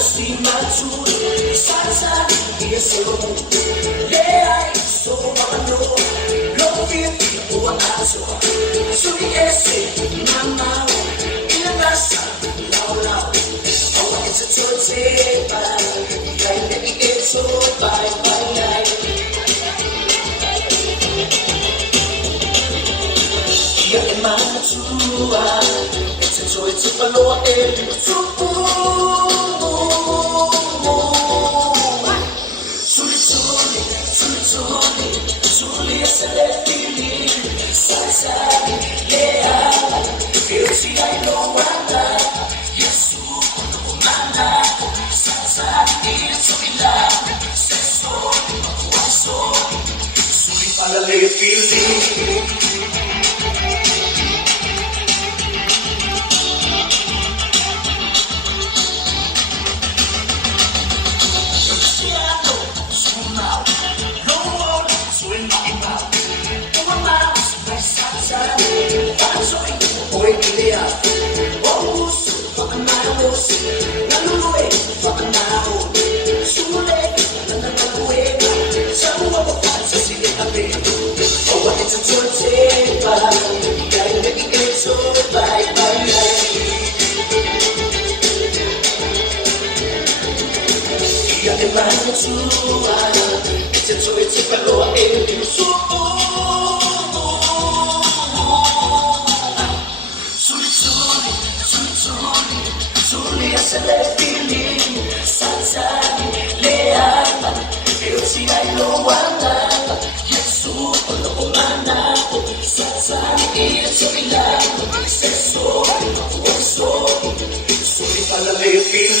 stima tu salsa e solo le hai solo no lo vivi o aso sui esse mamma in la casa laura oh it's a tote bye it's so bye bye io e matua it's a follow e soli essere figli salsa yeah io ci hai lo guarda Gesù quando comanda salsa io ci la se soli ma tu soli parla le figli If you